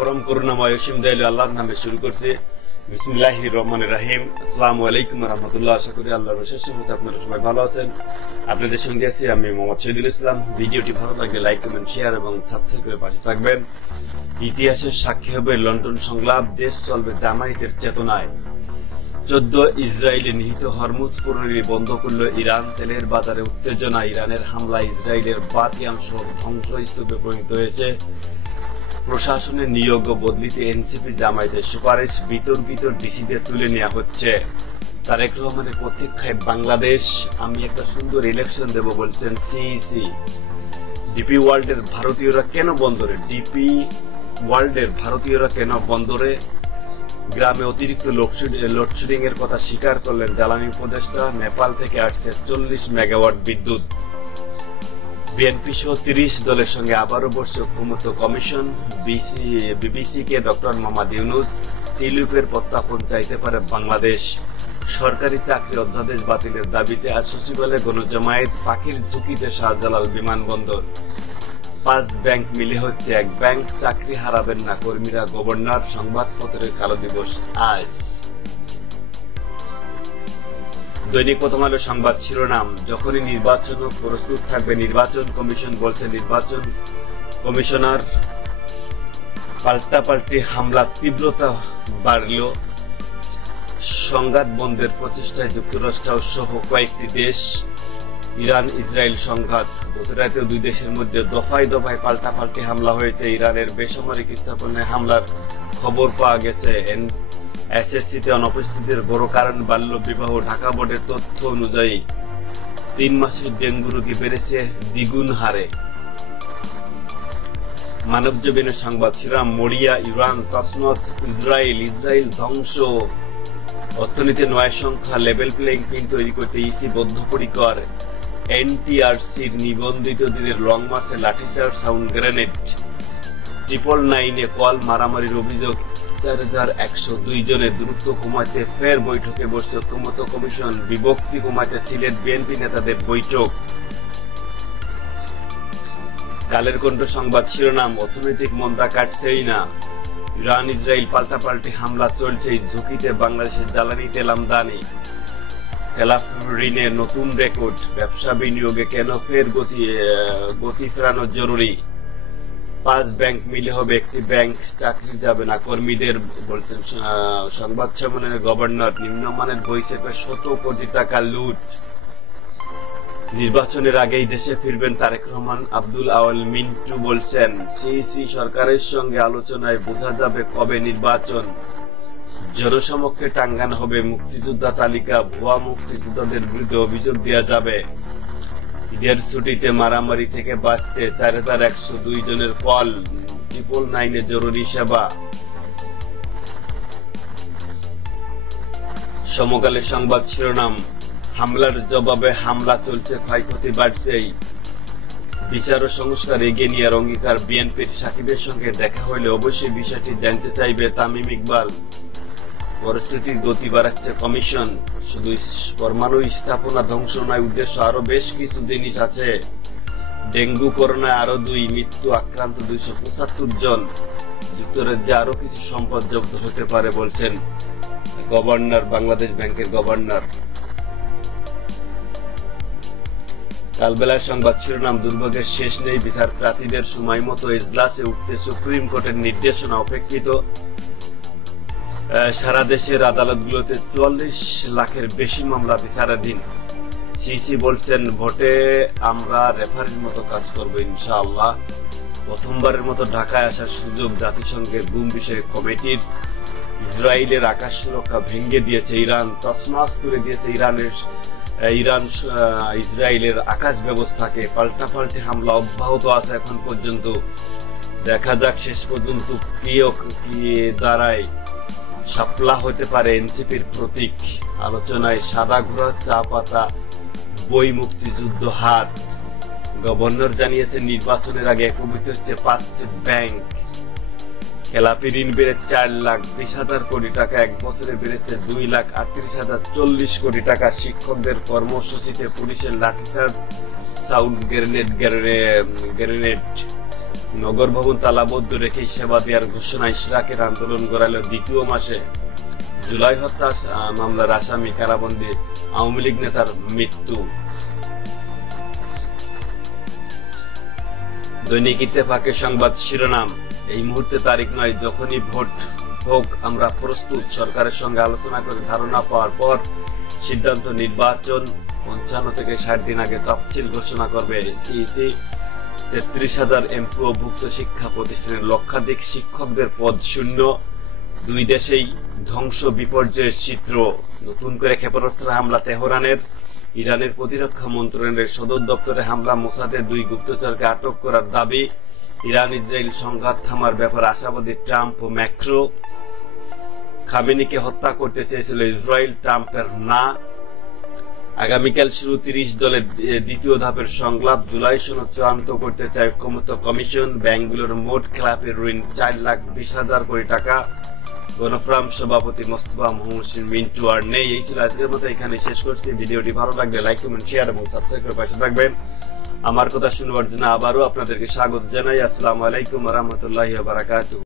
পরম করুণাময় অসীম দয়ালু আল্লাহর নামে শুরু করছি। বিসমিল্লাহির রহমানির রহিম। আসসালামু আলাইকুম ওয়া রাহমাতুল্লাহ। আশা করি আল্লাহর অশেষ রহমতে আপনারা সবাই ভালো আছেন। আপনাদের সঙ্গে আছি আমি মোহাম্মদ শহীদুল ইসলাম। ভিডিওটি ভালো লাগলে লাইক, কমেন্ট, শেয়ার এবং সাবস্ক্রাইব করে পাশে থাকবেন। ইতিহাসের সাক্ষী হবে লন্ডন সংলাপ, দেশ চলবে জামায়াতের চেতনায়। 14 ইসরায়েলে নিহিত হরমুজ প্রণালী বন্ধ করল ইরান। তেলের বাজারে উত্তেজনা, ইরানের হামলায় ইসরায়েলের বাতিয়াংশ ধ্বংসস্তূপে পরিণত হয়েছে। প্রশাসনের নিয়োগ বদলিতে এনসিপি জামায়াতের সুপারিশ, বিতর্কিত ডিসিদের তুলে নেওয়া হচ্ছে। তারেক রহমানের প্রতীক্ষায় বাংলাদেশ, আমি একটা সুন্দর ইলেকশন দেব বলছেন সিইসি। ডিপি ওয়ার্ল্ডের ভারতীয়রা কেন বন্দরে? ডিপি ওয়ার্ল্ডের ভারতীয়রা কেন বন্দরে? গ্রামে অতিরিক্ত লোডশেডিং এর কথা স্বীকার করলেন জ্বালানি উপদেষ্টা। নেপাল থেকে আসছে 40 মেগাওয়াট বিদ্যুৎ। বিএনপি সহ 30 দলের সঙ্গে আবারও বসছে ঐক্যমত্য কমিশন। বিবিসি কে ডক্টর মোহাম্মদ ইউনূস, টিলুপের প্রত্যাপন চাইতে পারে বাংলাদেশ। সরকারি চাকরি অধ্যাদেশ বাতিলের দাবিতে আজ সচিবালয়ে গণজমায়েত। পাখির ঝুঁকিতে শাহজালাল বিমানবন্দর। 5 ব্যাংক মিলে হচ্ছে এক ব্যাংক, চাকরি হারাবেন না কর্মীরা। গভর্নর, সংবাদপত্রের কালো দিবস আজ। দৈনিক প্রথম আলো সংবাদ শিরোনাম, যখনই নির্বাচন প্রস্তুত থাকবে নির্বাচন কমিশন, বলছে নির্বাচন কমিশনার। পাল্টাপাল্টি হামলা তীব্রতা বাড়ল। সংঘাত বন্ধের প্রচেষ্টায় যুক্তরাষ্ট্র সহ কয়েকটি দেশ। ইরান ইসরায়েল সংঘাত, গতরাতেও দুই দেশের মধ্যে দফায় দফায় পাল্টাপাল্টি হামলা হয়েছে। ইরানের বেসামরিক স্থাপনায় হামলার খবর পাওয়া গেছে। এসএসসিতে অনুপস্থিতির বড় কারণ বাল্য বিবাহ। ঢাকা বোর্ডের তথ্য অনুযায়ী 3 মাসের ডেঙ্গু রোগী বেড়েছে দ্বিগুণ হারে। মানবজমিনের সংবাদ শিরোনাম, মরিয়া ইরান তছনছ ইসরায়েল ধ্বংস। অর্থনীতি 9 সংখ্যা লেভেল প্লেইং ফিল্ড তৈরি করতে ইসি বদ্ধপরিকর। এনটিআরসির নিবন্ধিত দিনের লং মার্চে লাঠিচার্জ, সাউন্ড গ্রেনেড। 999 কল মারামারির অভিযোগ। 4102 জনের দ্রুত কমাতে ফের বৈঠকে বসছে ঐক্যমত্য কমিশন। বিভক্তি কমাতে সিলেট বিএনপি নেতাদের বৈঠক। কালের কণ্ঠ সংবাদ শিরোনাম, অর্থনৈতিক মন্দা কাটছেই না। ইরান ইসরায়েল পাল্টাপাল্টি হামলা চলছে, ঝুঁকিতে বাংলাদেশের জ্বালানি তেল আমদানি। খেলাফ ঋণের নতুন রেকর্ড। ব্যবসা বিনিয়োগে কেন ফের গতি ফেরানো জরুরি। 5 ব্যাংক মিলে হবে একটি ব্যাংক, চাকরি যাবে না কর্মীদের, বলছেন সংবাদ সম্মেলনে গভর্নর। নিম্নমানের বৈষেপে 100 কোটি টাকা লুট। নির্বাচনের আগেই দেশে ফিরবেন তারেক রহমান। আব্দুল আওয়াল মিন্টু বলছেন, সিইসি সরকারের সঙ্গে আলোচনায় বোঝা যাবে কবে নির্বাচন। জনসমক্ষে টাঙ্গানো হবে মুক্তিযোদ্ধা তালিকা। ভুয়া মুক্তিযোদ্ধাদের বিরুদ্ধে অভিযোগ দেওয়া যাবে। ঈদের ছুটিতে মারামারি থেকে বাঁচতে 4102 জনের কল। 999 জরুরি সেবা। সমকালের সংবাদ শিরোনাম, হামলার জবাবে হামলা চলছে, ক্ষয়ক্ষতি বাড়ছেই। বিচার ও সংস্কার এগিয়ে নেওয়ার অঙ্গীকার বিএনপির। সাকিবের সঙ্গে দেখা হলে অবশ্যই বিষয়টি জানতে চাইবে তামিম ইকবাল। পরিস্থিতির গতি বাড়াচ্ছে কমিশন। শুধু পরমাণু স্থাপনা ধ্বংস নয়, উদ্দেশ্য আরো বেশ কিছু জিনিস আছে। ডেঙ্গু, করোনায় আরো 2 মৃত্যু, আক্রান্ত 275 জন। যুক্তরাজ্যে আরো কিছু সম্পদ জব্দ হতে পারে বলছেন গভর্নর, বাংলাদেশ ব্যাংকের গভর্নর। কালবেলার সংবাদ শিরোনাম, দুর্ভোগের শেষ নেই, বিচার প্রার্থীদের সময় মতো এজলাসে উঠতে সুপ্রিম কোর্টের নির্দেশনা অপেক্ষিত। সারা দেশের আদালতগুলোতে 44 লাখের বেশি মামলা বিচারাধীন। সিসি বলছেন, ভোটে আমরা রেফারির মতো কাজ করব ইনশাআল্লাহ। প্রথমবারের মতো ঢাকায় আসার সুযোগ জাতিসংঘের গুম বিষয়ক কমিটির। ইসরায়েলের আকাশ সুরক্ষা ভেঙে দিয়েছে ইরান, তছনছ করে দিয়েছে ইরান ইসরায়েলের আকাশ ব্যবস্থাকে। পাল্টাপাল্টি হামলা অব্যাহত আছে এখন পর্যন্ত। দেখা যাক শেষ পর্যন্ত কি দাঁড়ায়। শাপলা হতে পারে এনসিপির প্রতীক। আলোচনায় সাদা ঘোড়া, চা পাতা, বই, মুক্তিযুদ্ধ হাত। গভর্নর জানিয়েছেন, নির্বাচনের আগে একত্রিত হচ্ছে 5টি ব্যাংক। খেলাপি ঋণ বেড়ে 4,20,000 কোটি টাকা, এক বছরে বেড়েছে 2,38,040 কোটি টাকা। শিক্ষকদের কর্মসূচিতে পুলিশের লাঠিচার্জ, সাউন্ড গ্রেনেড। নগর ভবন তালাবদ্ধ রেখে সেবা দেওয়ার ঘোষণা ইশরাকের আন্দোলন গড়াল দ্বিতীয় মাসে। জুলাই হত্যা মামলার আসামি কারাবন্দী আওয়ামী লীগ নেতার মৃত্যু। দৈনিক ইত্তেফাকের সংবাদ শিরোনাম, এই মুহূর্তে তারিখ নয়, যখনই ভোট হোক আমরা প্রস্তুত। সরকারের সঙ্গে আলোচনা করে ধারণা পাওয়ার পর সিদ্ধান্ত। নির্বাচন ৫৫ থেকে ৬০ দিন আগে তফসিল ঘোষণা করবে সিইসি। ৩৩,০০০ এমপিওভুক্ত শিক্ষা প্রতিষ্ঠানের লক্ষাধিক শিক্ষকদের পদ শূন্য। দুই দেশেই ধ্বংস বিপর্যয়ের চিত্র। নতুন করে ক্ষেপণাস্ত্র হামলা তেহরানের। ইরানের প্রতিরক্ষা মন্ত্রণালয়ের সদর দপ্তরে হামলা। মোসাদের 2 গুপ্তচরকে আটক করার দাবি। ইরান ইসরায়েল সংঘাত থামার ব্যাপারে আশাবাদী ট্রাম্প ও ম্যাক্রো। খামেনিকে হত্যা করতে চেয়েছিল ইসরায়েল, ট্রাম্পের না। আগামীকাল শুরু 30 দলের দ্বিতীয় ধাপের সংলাপ। জুলাই সনদ চূড়ান্ত করতে চায় ঐক্যমত্য কমিশন। ব্যাংকগুলোর মোট খেলাপের ঋণ 4,20,000 কোটি টাকা। গণফোরাম সভাপতি মোস্তফা মোহাম্মদ মিন্টু আর নেই। এই ছিল আজকের মতো, এখানে শেষ করছি। ভিডিওটি ভালো লাগলে লাইক, কমেন্ট, শেয়ার এবং সাবস্ক্রাইব করে পাশে থাকবেন। আমার কথা শুনবার জন্য আবারও আপনাদেরকে স্বাগত জানাই। আসসালামু আলাইকুম ওয়া রাহমাতুল্লাহি ওয়া বারাকাতুহু।